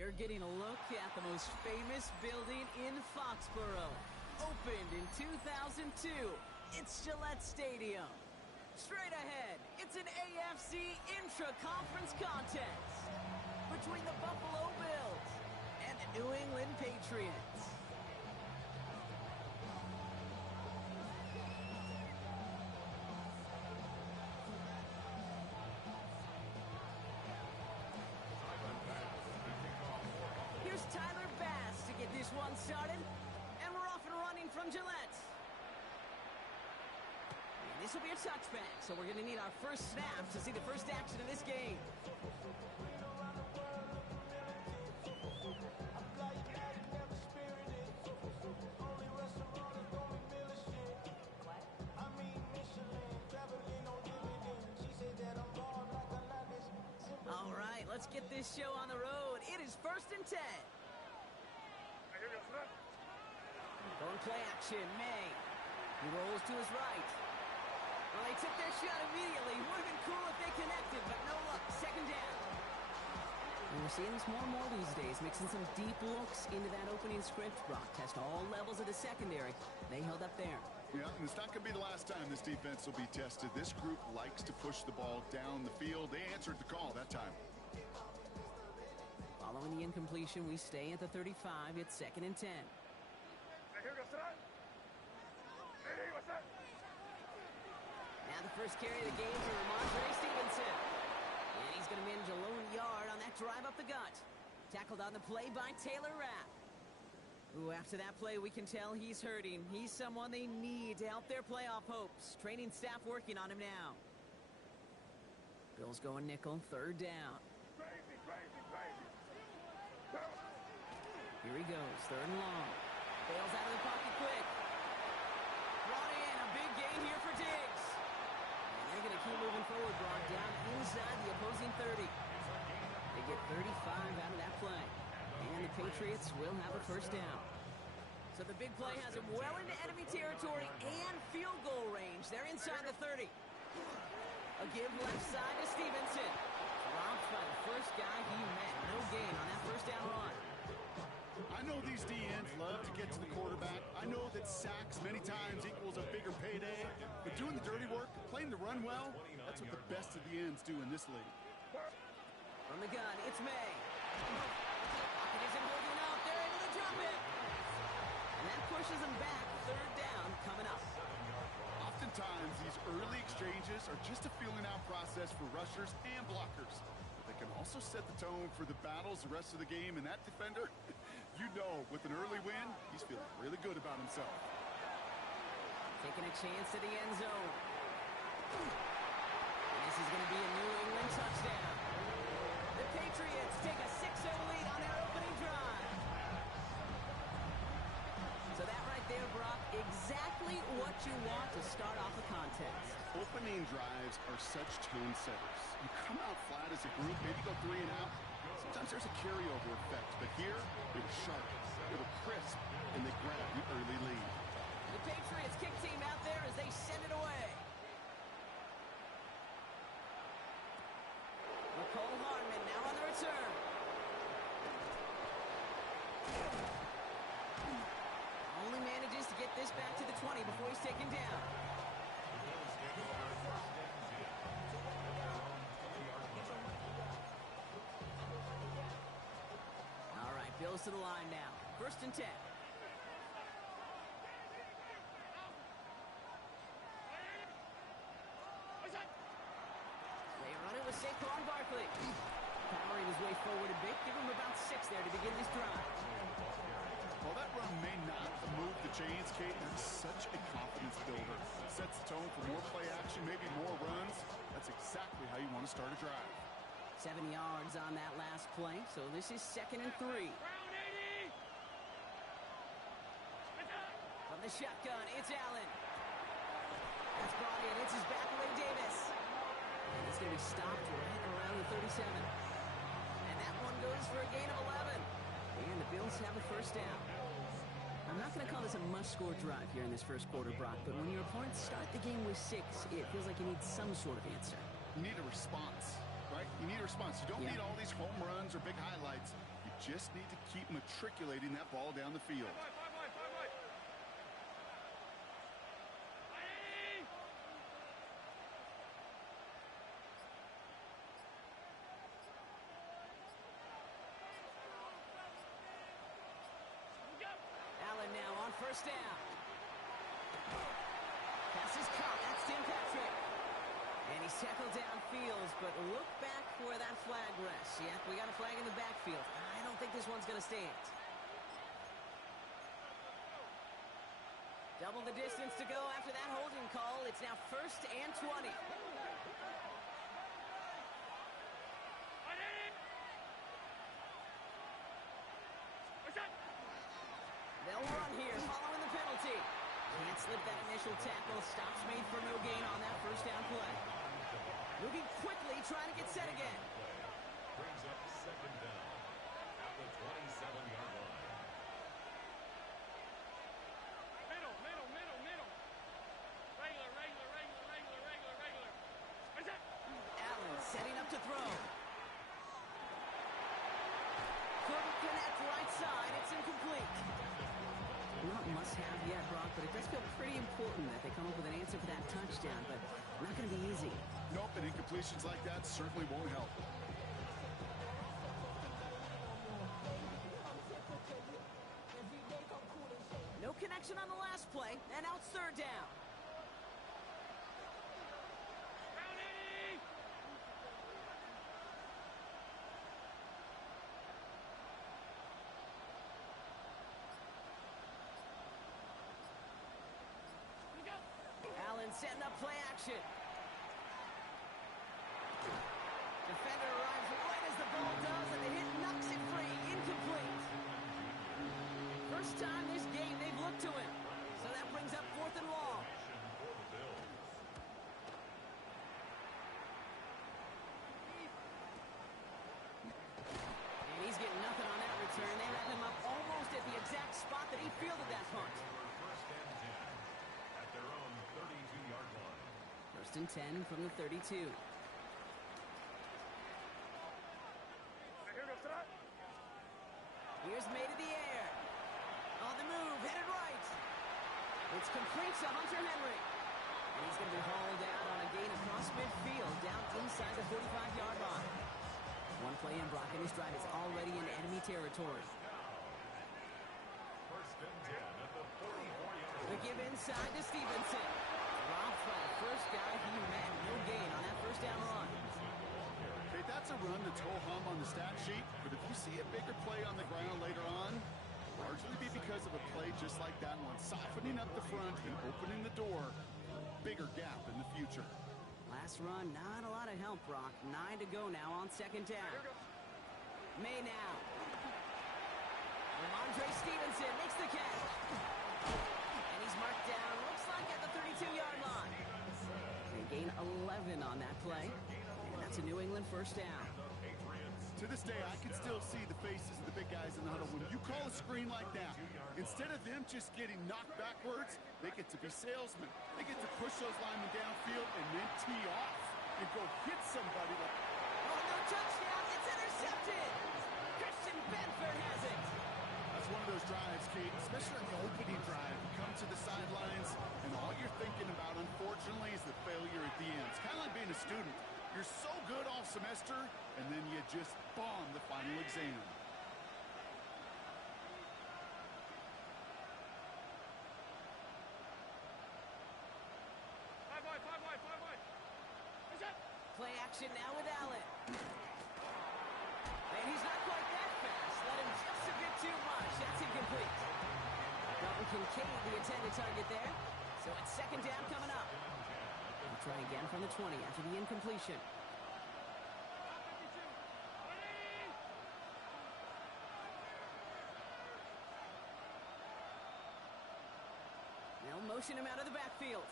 You're getting a look at the most famous building in Foxborough. Opened in 2002, it's Gillette Stadium. Straight ahead, it's an AFC intra-conference contest between the Buffalo Bills and the New England Patriots. Here's Tyler Bass to get this one started, and we're off and running from Gillette. And this will be a touchback, so we're going to need our first snap to see the first action of this game. All right, let's get this show on the road. It is 1st and 10. Going play action, May. He rolls to his right. Well, they took their shot immediately. Would have been cool if they connected, but no luck. 2nd down. And we're seeing this more and more these days, mixing some deep looks into that opening script. Brock test all levels of the secondary. They held up there. Yeah, and it's not going to be the last time this defense will be tested. This group likes to push the ball down the field. They answered the call that time. Following the incompletion, we stay at the 35. It's 2nd and 10. Now the first carry of the game for Ramondre Stevenson. And he's going to manage a lone yard on that drive up the gut. Tackled on the play by Taylor Rapp. Ooh, after that play, we can tell he's hurting. He's someone they need to help their playoff hopes. Training staff working on him now. Bills going nickel, 3rd down. Here he goes, 3rd and long. Bails out of the pocket quick. Brought in, a big gain here for Diggs. And they're going to keep moving forward, Brock, down inside the opposing 30. They get 35 out of that play. And the Patriots will have a 1st down. So the big play has them well into enemy territory and field goal range. They're inside the 30. A give left side to Stevenson. Dropped by the first guy he met. No gain on that 1st down run. I know these DNs love to get to the quarterback. I know that sacks many times equals a bigger payday. But doing the dirty work, playing the run well, that's what the best of the ends do in this league. From the gun, it's May. Pocket isn't holding up. They're able to drop it. And that pushes them back. 3rd down coming up. Oftentimes, these early exchanges are just a feeling out process for rushers and blockers. But they can also set the tone for the battles the rest of the game. And that defender, you know, with an early win, he's feeling really good about himself. Taking a chance to the end zone. And this is going to be a New England touchdown. The Patriots take a 6-0 lead on their opening drive. So that right there, Brock, exactly what you want to start off a contest. Opening drives are such tone setters. You come out flat as a group, maybe go 3 and out. Sometimes there's a carryover effect, but here, they were sharp, they were crisp, and they grabbed the early lead. The Patriots kick team out there as they send it away. Nicole Hardman now on the return. Only manages to get this back to the 20 before he's taken down. All right, Bills to the line now. 1st and 10. They run it with Saquon Barkley. Powering his way forward a bit. Give him about 6 there to begin this drive. While that run may not move the chains, Kate, it's such a confidence builder. It sets the tone for more play action, maybe more runs. That's exactly how you want to start a drive. 7 yards on that last play, so this is 2nd and 3. From the shotgun, it's Allen. That's brought in. It's his back away, Davis. And he's going to be stopped right around the 37. And that one goes for a gain of 11. And the Bills have a 1st down. I'm not going to call this a must-score drive here in this 1st quarter, Brock, but when your opponents start the game with 6, it feels like you need some sort of answer. You need a response, right? You need a response. You don't need all these home runs or big highlights. You just need to keep matriculating that ball down the field. Allen now on first down. Pass is caught. That's Tim Patrick. And he's tackled downfield, but look back where that flag rests. Yeah, we got a flag in the backfield. I don't think this one's going to stand. Double the distance to go after that holding call. It's now 1st and 20. They'll run here following the penalty. Can't slip that initial tackle. Stops made for no gain on that first down play. Moving quickly, trying to get set again. Brings up 2nd down at the 27-yard line. Middle. Regular. Allen setting up to throw. Couldn't connect right side. It's incomplete. Not must-have yet, Brock, but it does feel pretty important that they come up with an answer for that touchdown, but not going to be easy. Nope, and incompletions like that certainly won't help. No connection on the last play, and now it's 3rd down. Allen setting up play action. Defender arrives right as the ball does, and the hit knocks it free. Incomplete. First time this game they've looked to him. So that brings up 4th and long. And he's getting nothing on that return. They wrap him up almost at the exact spot that he fielded that punt. 1st and 10 from the 32. Here's made in the air. On the move, headed right. It's complete to Hunter Henry. And he's going to be hauled out on a gain across midfield, down inside the 45-yard line. One play in, Brock, and his drive is already in enemy territory. 1st and 10 at the 44-yard line. The give inside to Stevenson. Dropped by the first guy he met. No gain on that first down run. Okay, that's a run that's ho-hum on the stat sheet, but if you see a bigger play on the ground later on, largely be because of a play just like that one, softening up the front and opening the door, bigger gap in the future. Last run, not a lot of help, Brock. 9 to go now on 2nd down. May now. Ramondre Stevenson makes the catch. And he's marked down, looks like at the 32-yard line. They gain 11 on that play. And that's a New England first down. To this day, I can still see the faces of the big guys in the huddle. When you call a screen like that, instead of them just getting knocked backwards, they get to be salesmen. They get to push those linemen downfield and then tee off and go hit somebody. Oh, no touchdown. It's intercepted. Christian Benford has it. That's one of those drives, Kate, especially on the opening drive. You come to the sidelines, and all you're thinking about, unfortunately, is the failure at the end. It's kind of like being a student. You're so good all semester, and then you just bomb the final exam. Play action now with Allen. And he's not quite that fast. Let him just a bit too much. That's incomplete. Dalton Kincaid, the intended target there. So it's 2nd down coming up. We'll try again from the 20 after the incompletion. They'll motion him out of the backfield.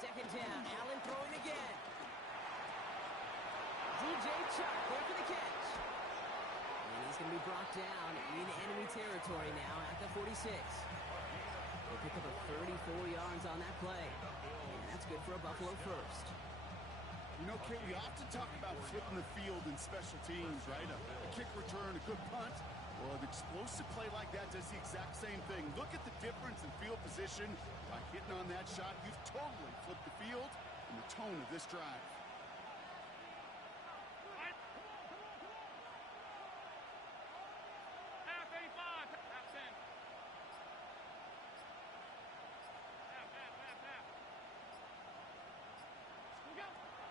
Second down, Allen throwing again. DJ Chuck there for the catch. And he's going to be brought down in enemy territory now at the 46. They pick up a 34 yards on that play. And that's good for a Buffalo first. You know, Kate, we often talk about flipping the field in special teams, right? A kick return, a good punt. Well, an explosive play like that does the exact same thing. Look at the difference in field position. By hitting on that shot, you've totally flipped the field and the tone of this drive.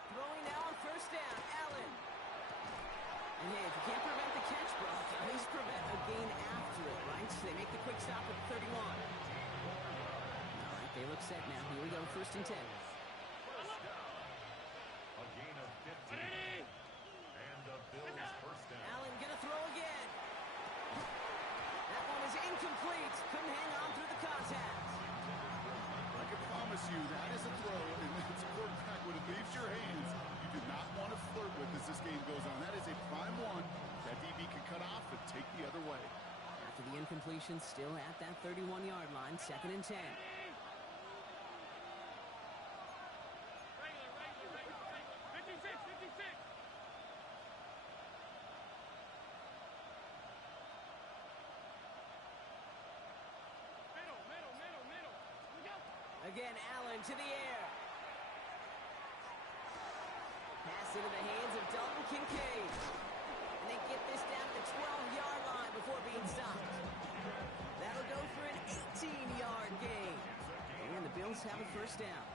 Throwing now on first down, Allen. And hey, if you can't prevent the catch, bro, at least prevent a gain after it, right? So they make the quick stop at 31. All right, they look set now. Here we go, first and 10. First down. A gain of 15. And the Bills first down. Allen gonna throw again. That one is incomplete. Couldn't hang on through the contact. I can promise you that is a throw, and it's a quarterback when it leaves your hands. You do not want to flirt with as this game goes on. That is a prime one that DB can cut off and take the other way. After the incompletion, still at that 31-yard line, second and 10. Again, Allen to the air. Pass into the hands of Dalton Kincaid. And they get this down to the 12-yard line before being stopped. That'll go for an 18-yard gain. And the Bills have a first down.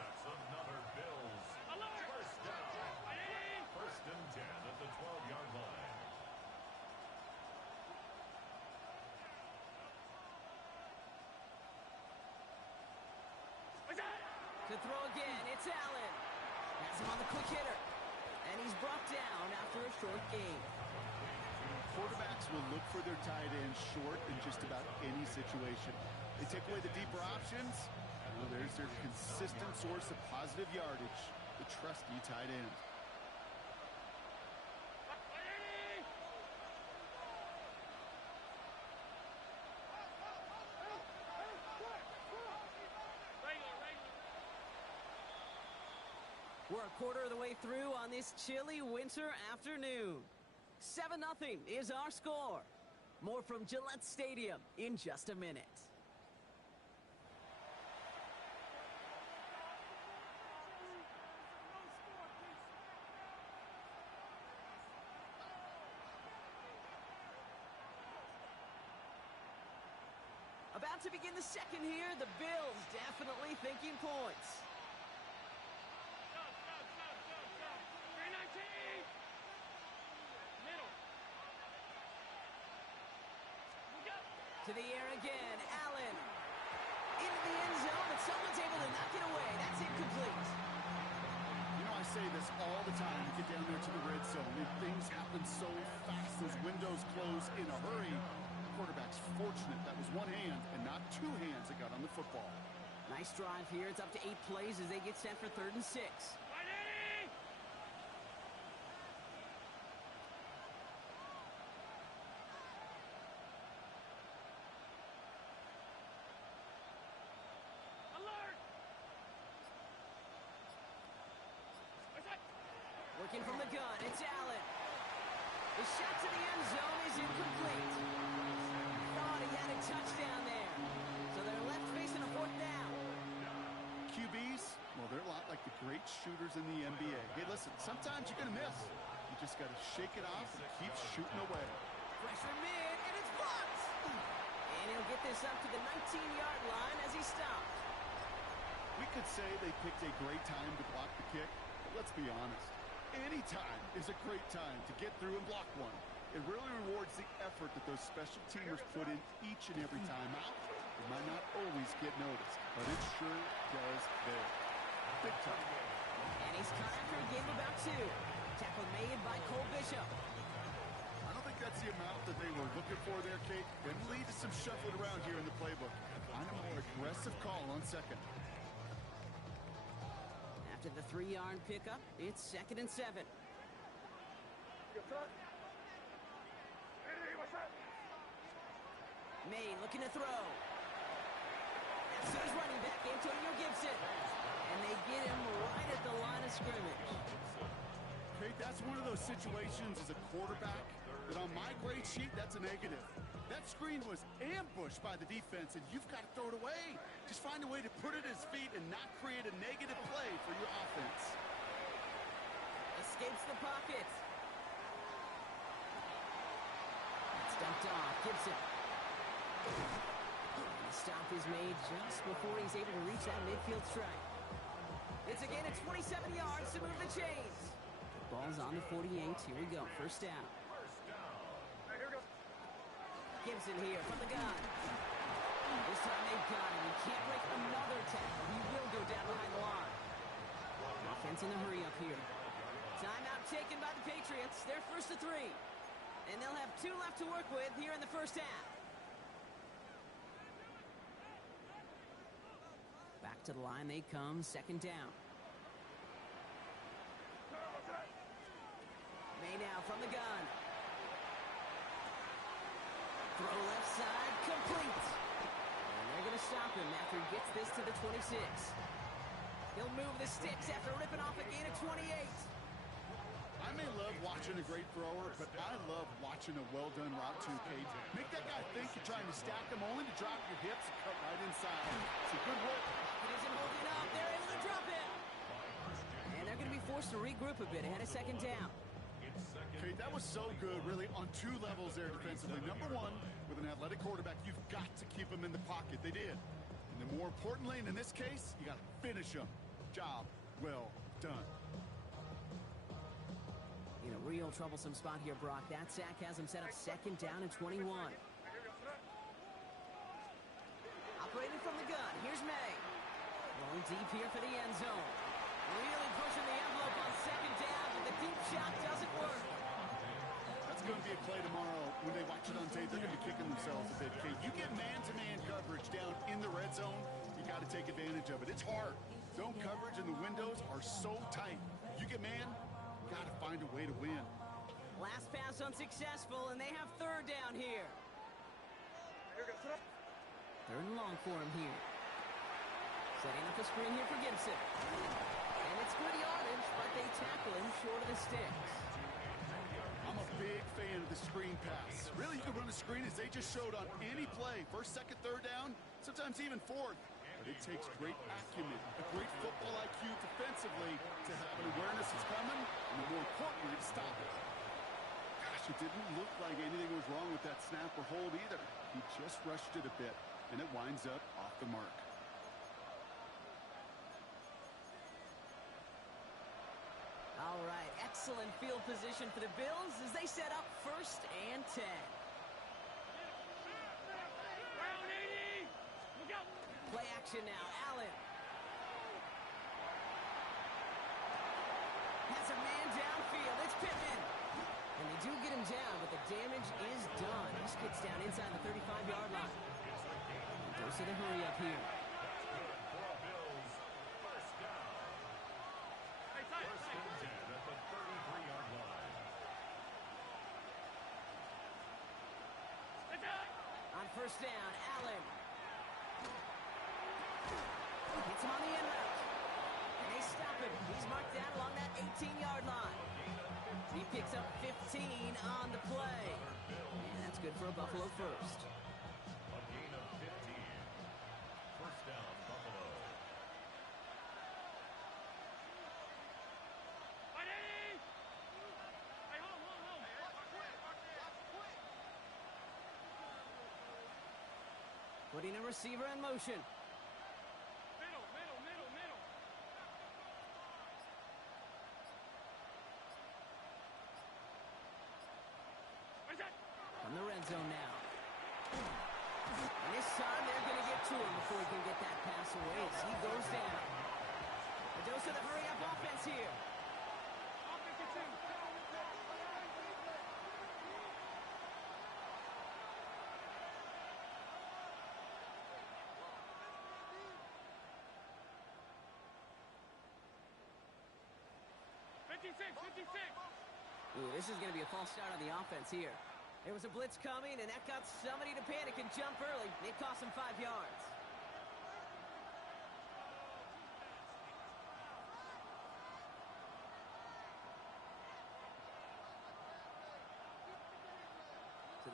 That's another Bills. First down. First and 10 at the 12-yard line. To throw again, it's Allen. Has him on the quick hitter. And he's brought down after a short gain. Quarterbacks will look for their tight end short in just about any situation. They take away the deeper options. Well, there's their consistent source of positive yardage, the trusty tight end. We're a quarter of the way through on this chilly winter afternoon. 7-0 is our score. More from Gillette Stadium in just a minute. About to begin the second here. The Bills definitely thinking points. To the air again, Allen. Into the end zone, but someone's able to knock it away. That's incomplete. You know, I say this all the time. You get down there to the red zone, and things happen so fast. Those windows close in a hurry. The quarterback's fortunate that was one hand and not two hands that got on the football. Nice drive here. It's up to 8 plays as they get set for 3rd and 6. Working from the gun, it's Allen. The shot to the end zone is incomplete. Thought he had a touchdown there. So they're left facing a 4th down. QBs, well, they're a lot like the great shooters in the NBA. Hey, listen, sometimes you're going to miss. You just got to shake it off and keep shooting away. Pressure mid, and it's blocked. And he'll get this up to the 19-yard line as he stopped. We could say they picked a great time to block the kick, but let's be honest. Any time is a great time to get through and block one. It really rewards the effort that those special teamers put in each and every time out. It might not always get noticed, but it sure does there. Big time. And he's cut after a game of about 2. Tackle made by Cole Bishop. I don't think that's the amount that they were looking for there, Kate. Can lead to some shuffling around here in the playbook. Find a more aggressive call on second. After the 3-yard pickup, it's 2nd and 7. May looking to throw. So he's running back, Antonio Gibson. And they get him right at the line of scrimmage. Okay, that's one of those situations as a quarterback that on my grade sheet, that's a negative. That screen was ambushed by the defense, and you've got to throw it away. Just find a way to put it at his feet and not create a negative play for your offense. Escapes the pocket. It's dumped off. Gibson. The stop is made just before he's able to reach that midfield strike. It's a gain of 27 yards to move the chains. Ball's on the 48. Here we go. First down. Gibson here from the gun. This time they've got him. He can't break another tackle. He will go down behind the line. Offense in a hurry up here. Timeout taken by the Patriots. They're first to 3. And they'll have 2 left to work with here in the first half. Back to the line they come. Second down. May now from the gun. Throw left side, complete. And they're going to stop him after he gets this to the 26. He'll move the sticks after ripping off a gain of 28. I may love watching a great thrower, but I love watching a well-done route too, Kate. Make that guy think you're trying to stack him only to drop your hips and cut right inside. It's a good work. It isn't holding up. They're able to drop it. And they're going to be forced to regroup a bit ahead of second down. Okay, that was so good, really, on 2 levels there defensively. Number 1, with an athletic quarterback, you've got to keep him in the pocket. They did. And then more importantly, and in this case, you got to finish him. Job well done. In a real troublesome spot here, Brock. That sack has him set up second down and 21. Operating from the gun, here's May. Rolling deep here for the end zone. Really pushing the envelope on second down, but the deep shot doesn't work. That's going to be a play tomorrow. When they watch it on tape, they're going to be kicking themselves a bit. Okay, you get man-to-man coverage down in the red zone, you got to take advantage of it. It's hard. Zone coverage and the windows are so tight. You get man, you got to find a way to win. Last pass unsuccessful, and they have third down here. Third and long for him here. Setting up a screen here for Gibson. And it's good yardage, but they tackle him short of the sticks. I'm a big fan of the screen pass. Really, you can run a screen as they just showed on any play. First, second, third down, sometimes even fourth. But it takes great acumen, a great football IQ defensively to have an awareness it's coming, and more importantly, to stop it. Gosh, it didn't look like anything was wrong with that snap or hold either. He just rushed it a bit, and it winds up off the mark. All right, excellent field position for the Bills as they set up first and 10. Play action now, Allen. Has a man downfield, it's Pittman. And they do get him down, but the damage is done. He gets down inside the 35-yard line. And goes to the hurry up here. First down, Allen. Hits him on the end route. And they stop him. He's marked down along that 18-yard line. He picks up 15 on the play. And that's good for a Buffalo first. A gain of 15. First down, Buffalo. Putting a receiver in motion. Middle. From the red zone now. And this time they're going to get to him before he can get that pass away as he goes down. A dose of the hurry-up offense here. Ooh, this is going to be a false start on the offense here. There was a blitz coming, and that got somebody to panic and jump early. It cost him 5 yards.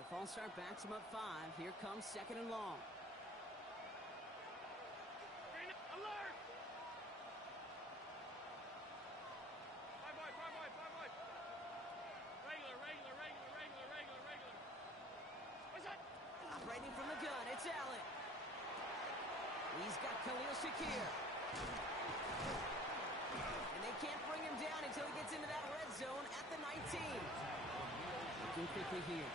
The false start backs him up 5. Here comes 2nd and long. Alert! Five wide. Regular. What's that? Operating from the gun, it's Allen. He's got Khalil Shakir. And they can't bring him down until he gets into that red zone at the 19. Looking quickly here.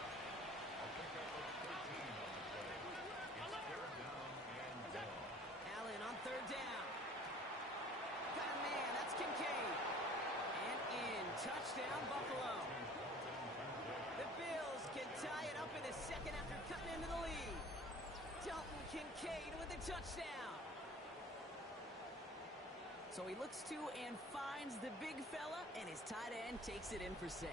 Allen on 3rd down. Got a man, that's Kincaid. And in, touchdown Buffalo. The Bills can tie it up in the 2nd after cutting into the lead. Dalton Kincaid with a touchdown. So he looks to and finds the big fella, and his tight end takes it in for 6.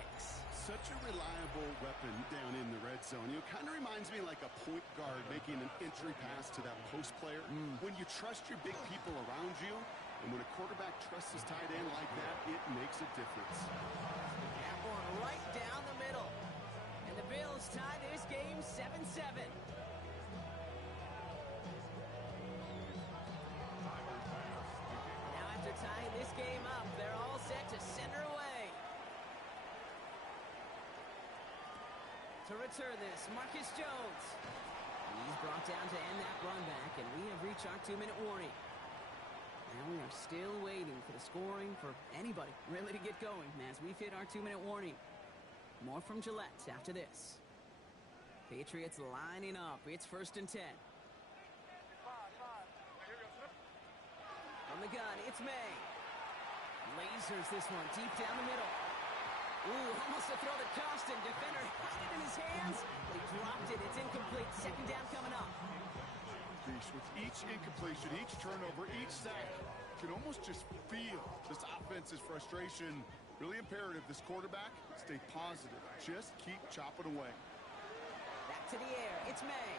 Such a reliable weapon down in the red zone. You know, kind of reminds me like a point guard making an entry pass to that post player. When you trust your big people around you, and when a quarterback trusts his tight end like that, it makes a difference. That one right down the middle. And the Bills tie this game 7-7. Now after tying this game up, they're all set to send her away. To return this, Marcus Jones. He's brought down to end that run back, and we have reached our 2-minute warning. Now we are still waiting for the scoring for anybody really to get going as we've hit our 2-minute warning. More from Gillette after this. Patriots lining up. It's 1st and 10. From the gun, it's May. Lasers this one deep down the middle. Ooh, almost a throw that cost him. Defender had it in his hands. He dropped it. It's incomplete. 2nd down coming up. With each incompletion, each turnover, each sack, you can almost just feel this offense's frustration. Really imperative this quarterback stay positive. Just keep chopping away. Back to the air. It's May.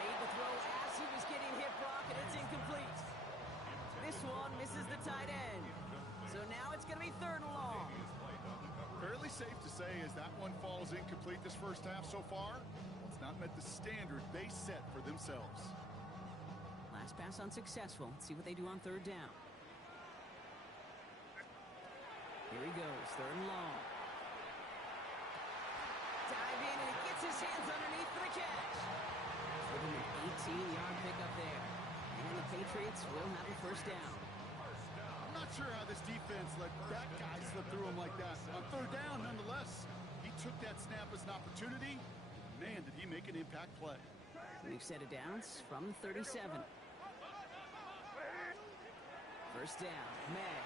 Made the throw as he was getting hit, Brock, and it's incomplete. This one misses the tight end. So now it's going to be 3rd and long. Fairly safe to say as that one falls incomplete this first half so far, it's not met the standard they set for themselves. Last pass unsuccessful. Let's see what they do on 3rd down. Here he goes, 3rd and long. Dive in, and he gets his hands underneath for the catch. With an 18-yard pickup there. And the Patriots will have a 1st down. I'm not sure how this defense let that guy slip through him like that. On 3rd down, nonetheless, he took that snap as an opportunity. Man, did he make an impact play. We've set it down from the 37. 1st down, May.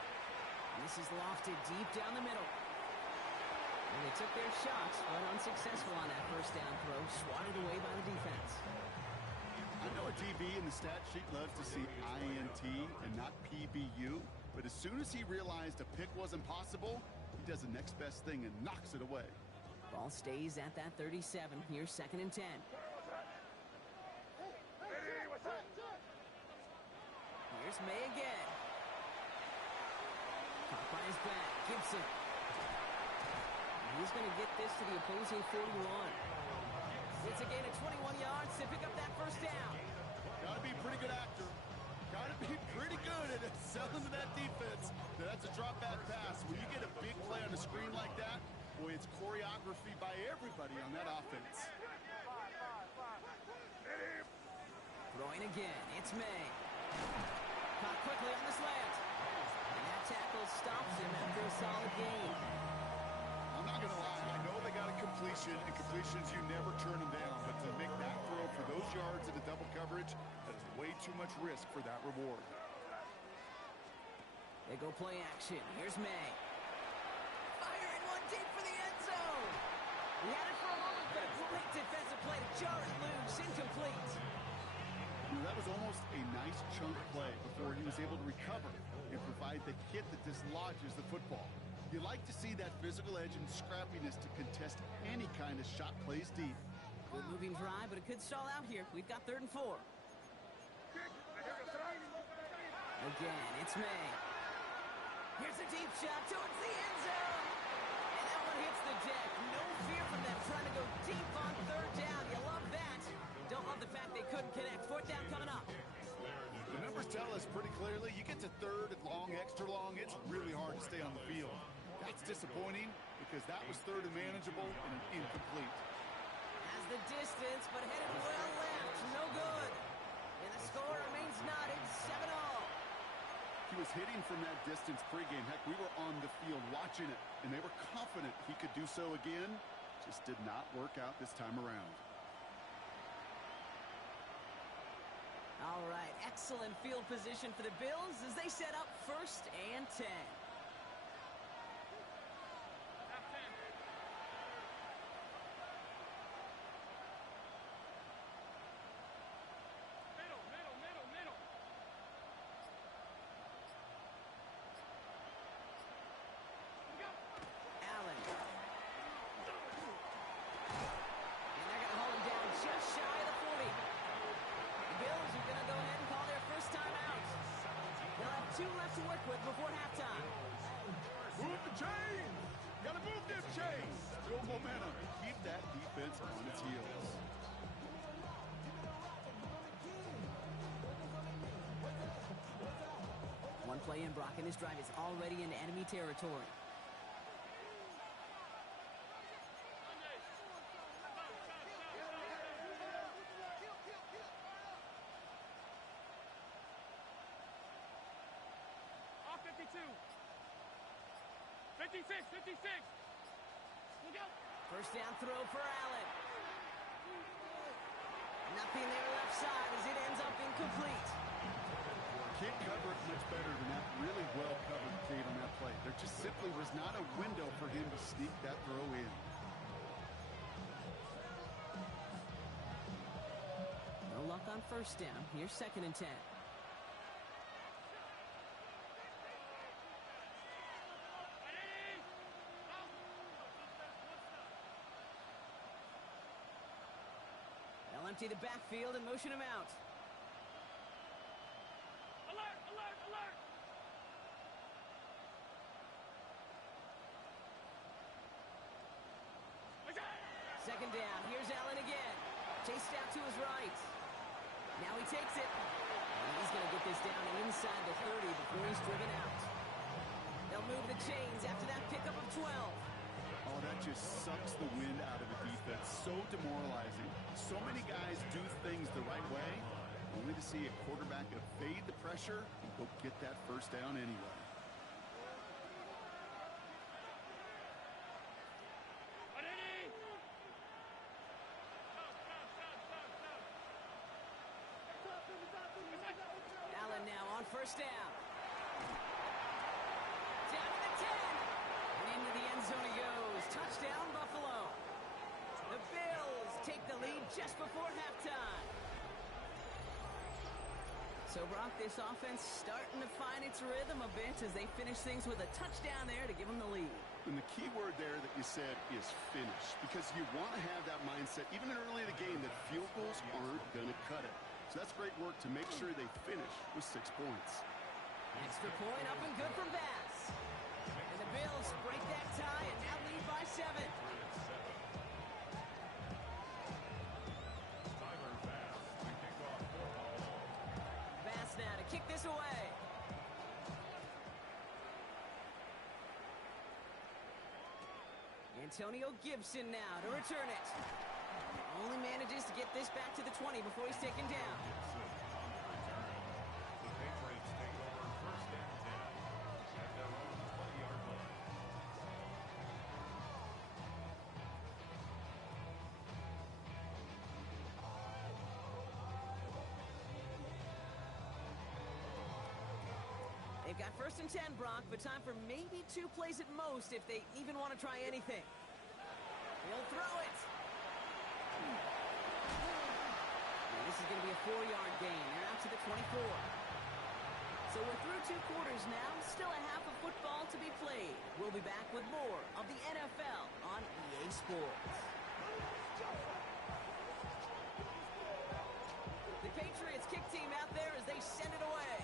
And this is lofted deep down the middle. And they took their shots, but unsuccessful on that 1st down throw, swatted away by the defense. I know a DB in the stat sheet loves to see INT and not PBU, but as soon as he realized a pick wasn't possible, he does the next best thing and knocks it away. Ball stays at that 37. Here's 2nd and 10. Here's May again. Caught by his back. Gibson. He's going to get this to the opposing 41. It's a gain of 21 yards to pick up that 1st down. Gotta be a pretty good actor. Gotta be pretty good at selling to that defense. That's a drop back pass. When you get a big play on the screen like that, boy, it's choreography by everybody on that offense. Throwing again. It's May. Caught quickly on the slant. And that tackle stops him after a solid gain. I'm not going to lie. I know they got a completion, and completions, you never turn them down. But to make that throw for those yards into double coverage, that is way too much risk for that reward. They go play action. Here's May. Firing one deep for the end zone. He had it for a moment, but a great defensive play to jar it loose. Incomplete. You know, that was almost a nice chunk play before he was able to recover and provide the hit that dislodges the football. You like to see that physical edge and scrappiness to contest any kind of shot plays deep. Good moving drive, but it could stall out here. We've got 3rd and 4. Again, it's May. Here's a deep shot towards the end zone. And that one hits the deck. No fear from them trying to go deep on third down. You love that. Don't love the fact they couldn't connect. Fourth down coming up. The numbers tell us pretty clearly, you get to third and long, extra long, it's really hard to stay on the field. That's disappointing because that was third and manageable and an incomplete. Has the distance, but headed well left. No good. And the score remains knotted, 7-all. He was hitting from that distance pregame. Heck, we were on the field watching it, and they were confident he could do so again. Just did not work out this time around. All right, excellent field position for the Bills as they set up 1st and 10. Half 10. Middle, middle, middle, middle. Go. Allen. And they're going to hold him down just shy of the 40. The Bills are going to go ahead and call their first time out. They'll have 2 left to work with before halftime. Move the chains! Gotta move this chain! Build momentum. Keep that defense on its heels. One play in, Brock, and this drive is already into enemy territory. Sunday. Off 52. 56, 56. Look out. First down throw for Allen. Nothing there left side as it ends up incomplete. Can't cover it much better than that. Really well covered, Kate, on that play. There just simply was not a window for him to sneak that throw in. No luck on first down. Here's 2nd and 10. They'll empty the backfield and motion him out. Alert, alert, alert. Second down. Here's Allen again. Chased out to his right. Now he takes it. And he's going to get this down inside the 30 before he's driven out. They'll move the chains after that pickup of 12. Oh, that just sucks the wind out of the defense. So demoralizing. So many guys do things the right way, only to see a quarterback evade the pressure and go get that first down anyway. Allen now on first down. Down to the 10. And into the end zone he goes. Touchdown, Buffalo. The Bills take the lead just before halftime. So, Brock, this offense starting to find its rhythm a bit as they finish things with a touchdown there to give them the lead. And the key word there that you said is finish, because you want to have that mindset, even early in the game, that field goals aren't going to cut it. So that's great work to make sure they finish with 6 points. Extra point up and good from Bass. And the Bills break that tie and now lead by 7. Bass now to kick this away. Antonio Gibson now to return it. Only manages to get this back to the 20 before he's taken down. The Patriots take over 1st and 10 at their own 20-yard line. They've got 1st and 10, Brock, but time for maybe 2 plays at most if they even want to try anything. He'll throw it. And this is going to be a 4-yard gain. They're out to the 24. So we're through 2 quarters now. Still a half of football to be played. We'll be back with more of the NFL on EA Sports. The Patriots kick team out there as they send it away.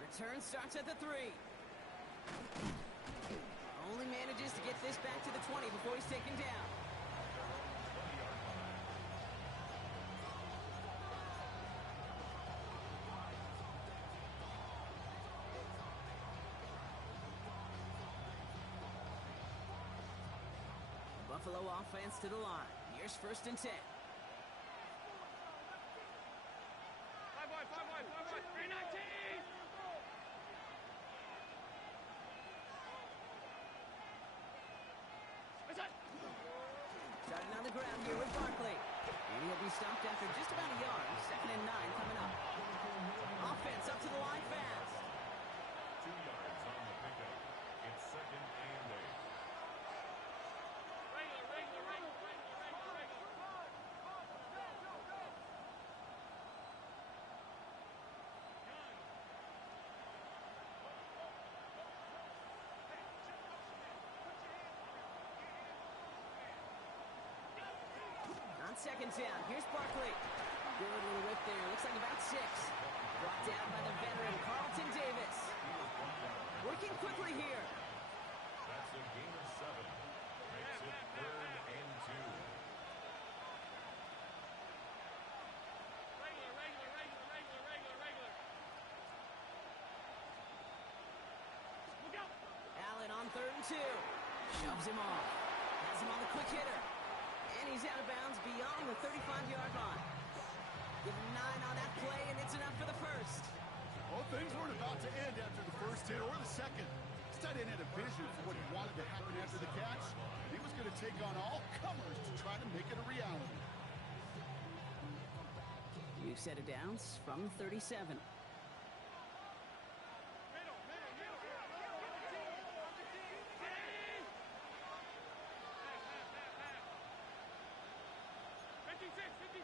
Return starts at the 3. Only manages to get this back to the 20 before he's taken down. Buffalo offense to the line. Here's 1st and 10. Five wide, 319. What's that? Starting on the ground here with Barkley. And he'll be stopped after just about a yard. 2nd and 9 coming up. Offense up to the line fast. 2 yards on the pickup. It's 2nd and 8. Regular. On 2nd down, here's Barkley. Good little whip there. Looks like about 6. Brought down by the veteran Carlton Davis. Working quickly here. That's a gain of 7. Makes it 3rd and 2. Regular. Look out. Allen on 3rd and 2. Shoves him off. Has him on the quick hitter. And he's out of bounds beyond the 35-yard line. Give him 9 on that play, and it's enough for the 1st. Well, things weren't about to end after the 1st hit or the 2nd. This tight end had a vision for what he wanted to happen after the catch. He was going to take on all comers to try to make it a reality. New set of downs from 37. Middle. 56.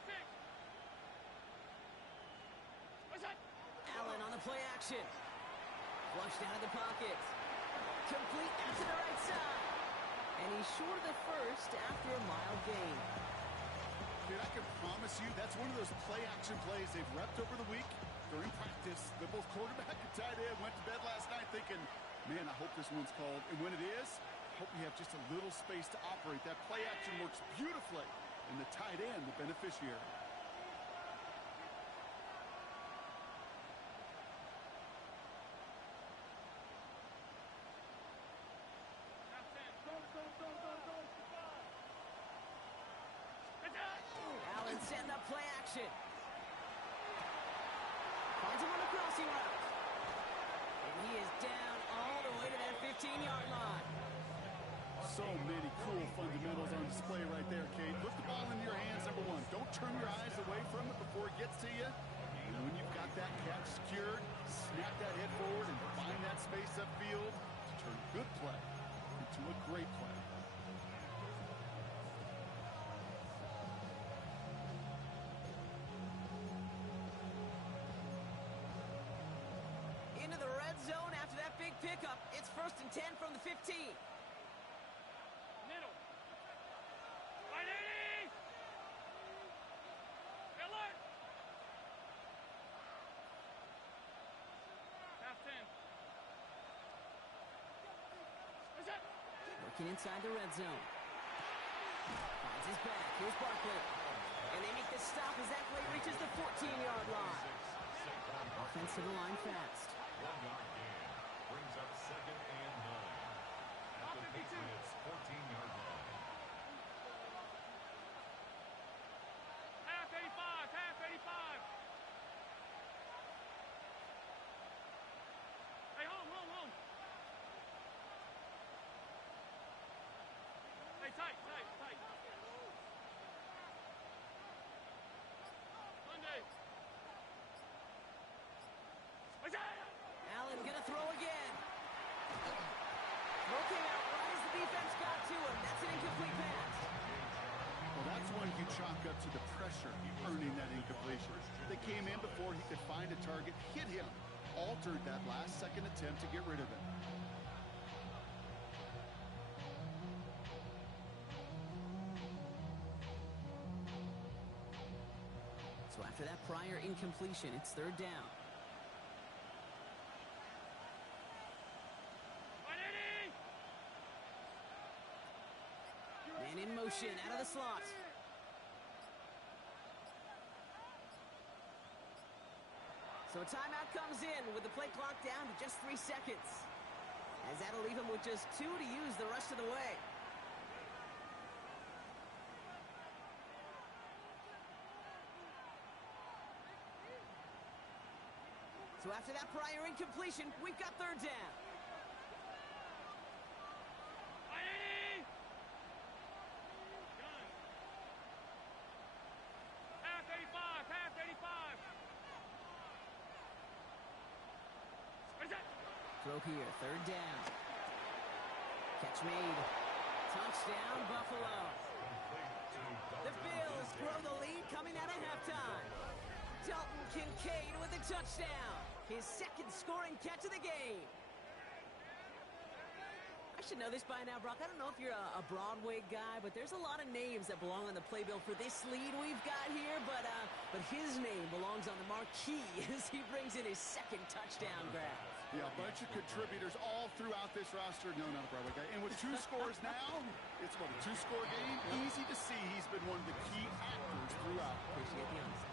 What's that? Allen on the play action. Flushed out of the pocket. Complete out to the right side. And he's short of the 1st after a mild gain. Dude, I can promise you that's one of those play-action plays they've repped over the week. During practice, the both quarterback and tight end went to bed last night thinking, man, I hope this one's called. And when it is, I hope we have just a little space to operate. That play-action works beautifully, and the tight end, the beneficiary. Allen setting up play action. Finds him on the crossing route. And he is down all the way to that 15-yard line. So many cool fundamentals on display right there, Kate. Put the ball in your hands, number 1. Don't turn your eyes away from it before it gets to you. And when you've got that catch secured, snap that head forward and find that space upfield to turn good play into a great play. Into the red zone after that big pickup. It's 1st and 10 from the 15. Middle. 180. Alert. Half 10. What's that? Working inside the red zone. Finds his back. Here's Barkley. And they make the stop as that play reaches the 14-yard line. Offense to the line fast. 1 yard gain. Brings up 2nd and 9. At the Patriots' 14-yard line. Half 85. Hey, home. Hey, tight. Monday. What's that? Allen gonna throw again. Throw came out right as the defense got to him. That's an incomplete pass. Well, that's one you chalk up to the pressure earning that incompletion. They came in before he could find a target, hit him, altered that last-second attempt to get rid of it. So after that prior incompletion, it's 3rd down. in motion out of the slot. So a timeout comes in with the play clock down to just 3 seconds. As that'll leave him with just 2 to use the rest of the way. So after that prior incompletion, we've got third down. Half 85, half 85. Throw here, third down. Catch made. Touchdown, Buffalo. The Bills grow the lead coming out of halftime. Dalton Kincaid with a touchdown. His second scoring catch of the game. I should know this by now, Brock. I don't know if you're a Broadway guy, but there's a lot of names that belong on the playbill for this lead we've got here. But his name belongs on the marquee as he brings in his second touchdown grab. Yeah, a bunch of contributors all throughout this roster. No, not a Broadway guy. And with 2 scores now, it's what, a 2-score game? Easy to see he's been one of the key actors throughout. Appreciate the honesty.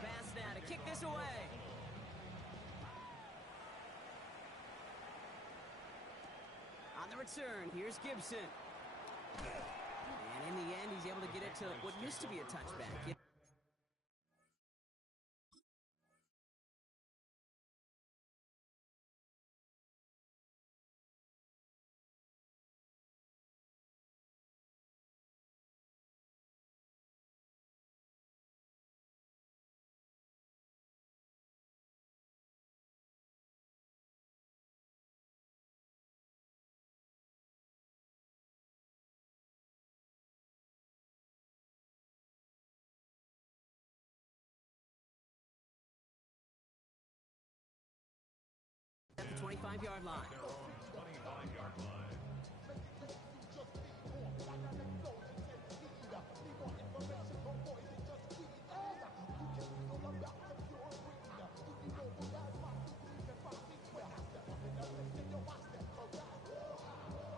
Pass now to kick this away. On the return, here's Gibson. And in the end, he's able to get it to what used to be a touchback. At the 25-yard line.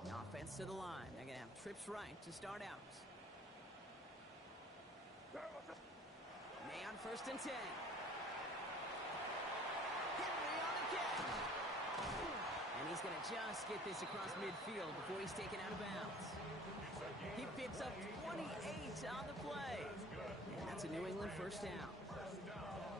Offense to the line. They're going to have trips right to start out. May on 1st and 10. Henry on the catch. And he's going to just get this across midfield before he's taken out of bounds. He picks up 28 on the play. And that's a New England first down.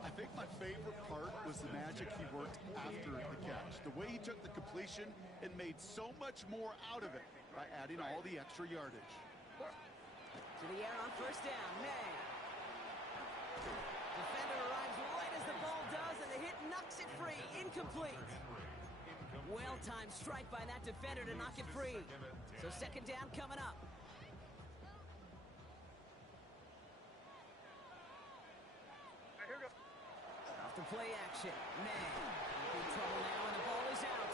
I think my favorite part was the magic he worked after the catch. The way he took the completion and made so much more out of it by adding all the extra yardage. To the air on 1st down, May. Defender arrives right as the ball does, and the hit knocks it free. Incomplete. Well-timed strike by that defender to knock it free. So 2nd down coming up. Off the play action, May. In trouble now, and the ball is out.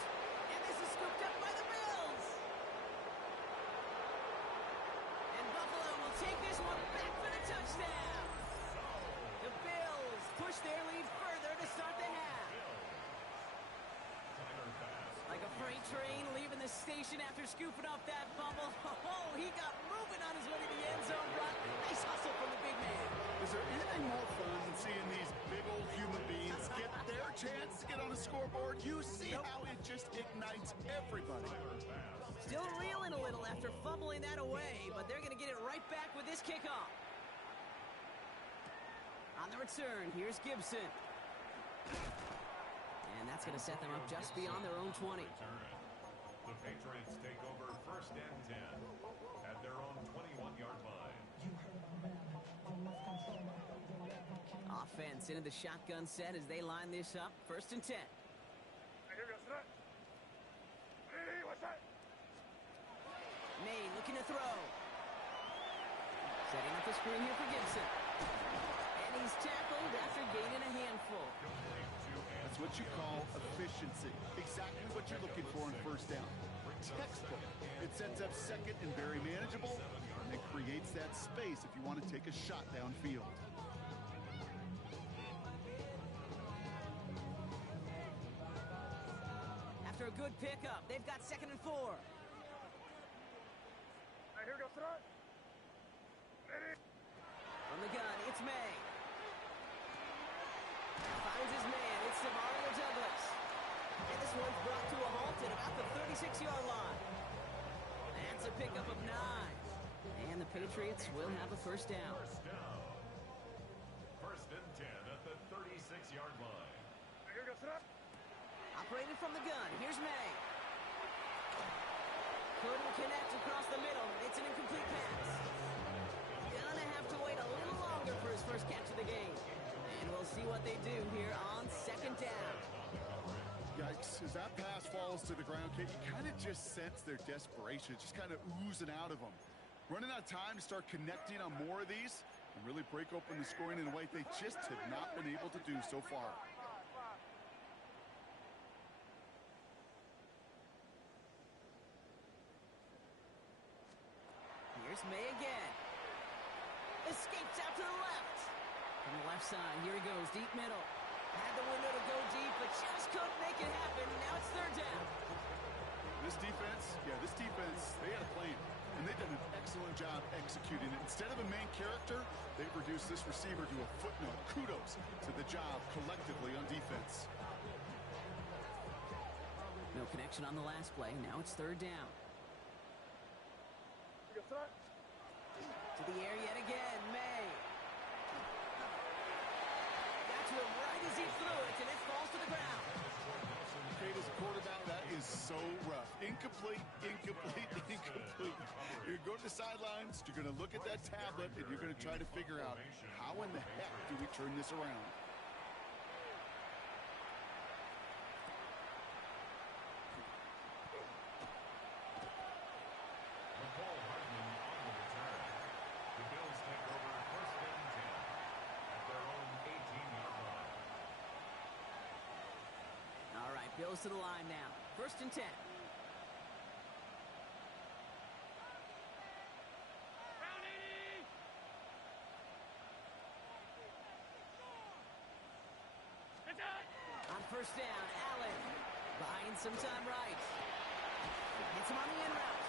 And this is scooped up by the Bills. And Buffalo will take this one back for the touchdown. The Bills push their lead further to start the half. Like a freight train leaving the station after scooping up that fumble. Oh, he got moving on his way to the end zone, Brock. Nice hustle from the big man. Is there anything more fun than seeing these big old human beings get their chance to get on a scoreboard? You see how it just ignites everybody. Still reeling a little after fumbling that away, but they're going to get it right back with this kickoff. On the return, here's Gibson. And that's going to set them up just beyond their own 20. The Patriots take over 1st and 10 at their own 21-yard line. Offense into the shotgun set as they line this up. 1st and 10. May looking to throw. Setting up the screen here for Gibson. And he's tackled after gaining a handful. That's what you call efficiency. Exactly what you're looking for in 1st down. Textbook. It sets up 2nd and very manageable, and it creates that space if you want to take a shot downfield. good pickup. They've got 2nd and 4. Here goes throw. From the gun, it's May. Finds his man. It's Demario Douglas. And this one's brought to a halt at about the 36-yard line. That's a pickup of 9. And the Patriots will have a first down. First down. 1st and 10 at the 36-yard line. Here goes throw. Operated from the gun. Here's May. Couldn't connect across the middle. It's an incomplete pass. Gonna have to wait a little longer for his first catch of the game. And we'll see what they do here on 2nd down. Yikes, as that pass falls to the ground, Kate, you kind of just sense their desperation. It's just kind of oozing out of them. Running out of time to start connecting on more of these and really break open the scoring in a way they just have not been able to do so far. Here's May again. Escapes out to the left. From the left side, here he goes, deep middle. Had the window to go deep, but just couldn't make it happen. Now it's 3rd down. This defense, they had a plan. And they've done an excellent job executing it. Instead of a main character, they've reduced this receiver to a footnote. Kudos to the job collectively on defense. No connection on the last play. Now it's 3rd down. To the air yet again, May. Got to him right as he threw it, and it falls to the ground. Kate, as a quarterback, that is so rough. Incomplete. You're going to the sidelines, you're going to look at that tablet, and you're going to try to figure out how in the heck do we turn this around. McCall Hardman on the return. The Bills take over 1st and 10 at their own 18-yard line. All right, Bills to the line now. 1st and 10. On 1st down, Allen buying some time right. Hits him on the in route.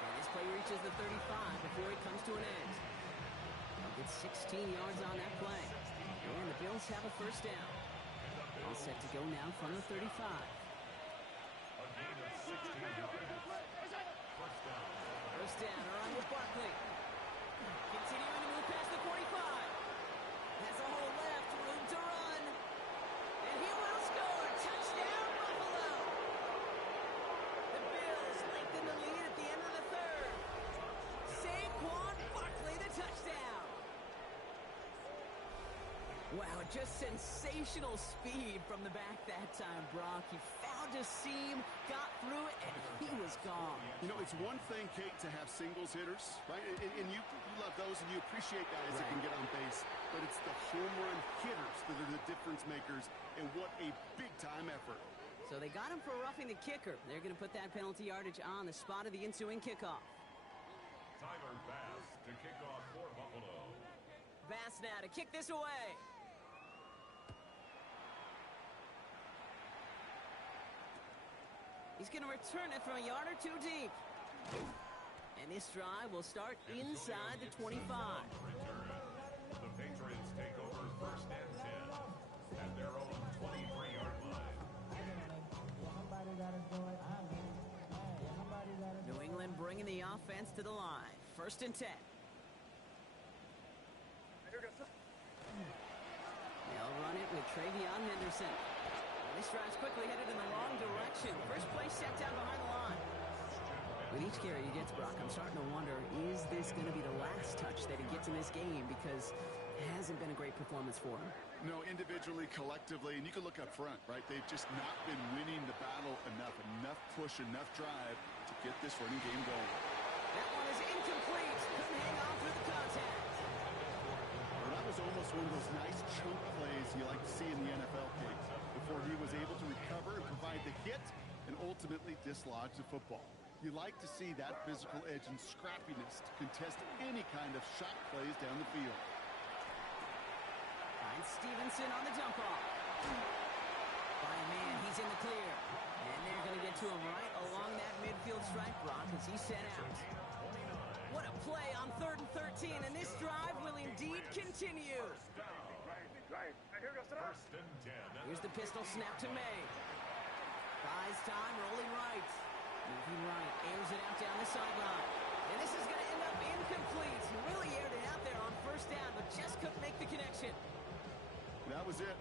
And this play reaches the 35 before it comes to an end. They'll get 16 yards on that play. And the Bills have a 1st down. All set to go now from the 35. A gain of 16 yards. 1st down. 1st down, around with Barkley. Continuing to move past the 45. Has a hole left, room to run. And he will score. Touchdown, Buffalo. The Bills lengthen the lead at the end of the 3rd. Saquon Barkley, the touchdown. Wow, just sensational speed from the back that time, Brock. He found a seam, got through it, and he was gone. You know, it's one thing, Kate, to have singles hitters, right? And you love those, and you appreciate guys that can get on base. But it's the home run hitters that are the difference makers, and what a big-time effort. So they got him for roughing the kicker. They're going to put that penalty yardage on the spot of the ensuing kickoff. Tyler Bass to kick off for Buffalo. Bass now to kick this away. He's going to return it from a yard or 2 deep. And this drive will start inside the 25. The Patriots take over 1st and 10 at their own 23-yard line. New England bringing the offense to the line. 1st and 10. They'll run it with Travion Henderson. This drive's quickly headed in the wrong direction. First play set down behind the line. With each carry he gets, Brock, I'm starting to wonder, is this going to be the last touch that he gets in this game? Because it hasn't been a great performance for him. No, individually, collectively, and you can look up front, right? They've just not been winning the battle enough push, enough drive to get this running game going. That one is incomplete. Couldn't hang on through the contact. Well, that was almost one of those nice chunk plays you like to see in the NFL, Kate, before he was able to recover and provide the hit and ultimately dislodge the football. You like to see that physical edge and scrappiness to contest any kind of shot plays down the field. Finds Stevenson on the dump off. right, man, he's in the clear. And they're going to get to him right along that midfield stripe, Brock, as he's set out. What a play on 3rd and 13, and this drive will indeed continue. First and 10. Here's the pistol snap to May. Buys time, rolling right. Moving right, airs it out down the sideline. And this is going to end up incomplete. Really aired it out there on 1st down, but just couldn't make the connection. That was it.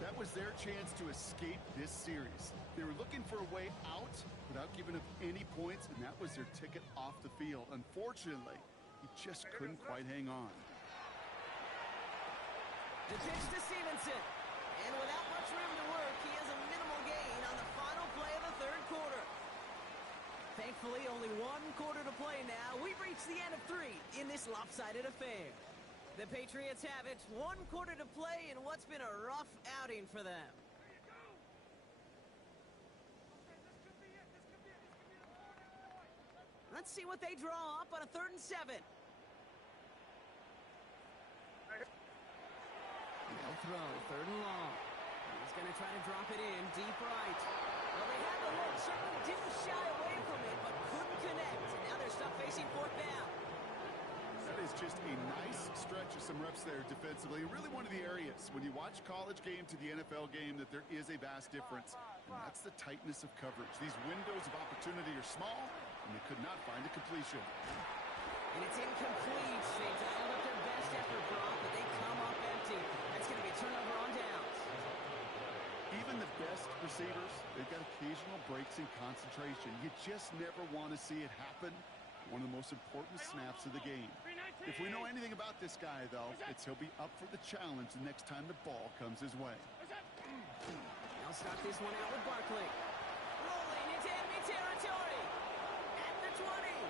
That was their chance to escape this series. They were looking for a way out without giving up any points, and that was their ticket off the field. Unfortunately, he just couldn't quite hang on. The pitch to Stevenson. And without much room to work, he has a minimal gain on the final play of the 3rd quarter. Thankfully, only 1 quarter to play now. We've reached the end of 3 in this lopsided affair. The Patriots have it. 1 quarter to play in what's been a rough outing for them. Let's see what they draw up on a 3rd and 7. They'll throw, 3rd and long. He's going to try to drop it in, deep right. Well, they had the look, certainly didn't shy away from it, but couldn't connect. And now they're stuck facing 4th down. That is just a nice stretch of some reps there defensively. Really one of the areas when you watch college game to the NFL game that there is a vast difference. And that's the tightness of coverage. These windows of opportunity are small, and they could not find a completion. And it's incomplete. They dialed up their best effort, Brock, but they come up empty. That's going to be a turnover on downs. Even the best receivers, they've got occasional breaks in concentration. You just never want to see it happen. One of the most important snaps of the game. If we know anything about this guy, though, it's he'll be up for the challenge the next time the ball comes his way. They'll start this one out with Barkley. Rolling into enemy territory. At the 20.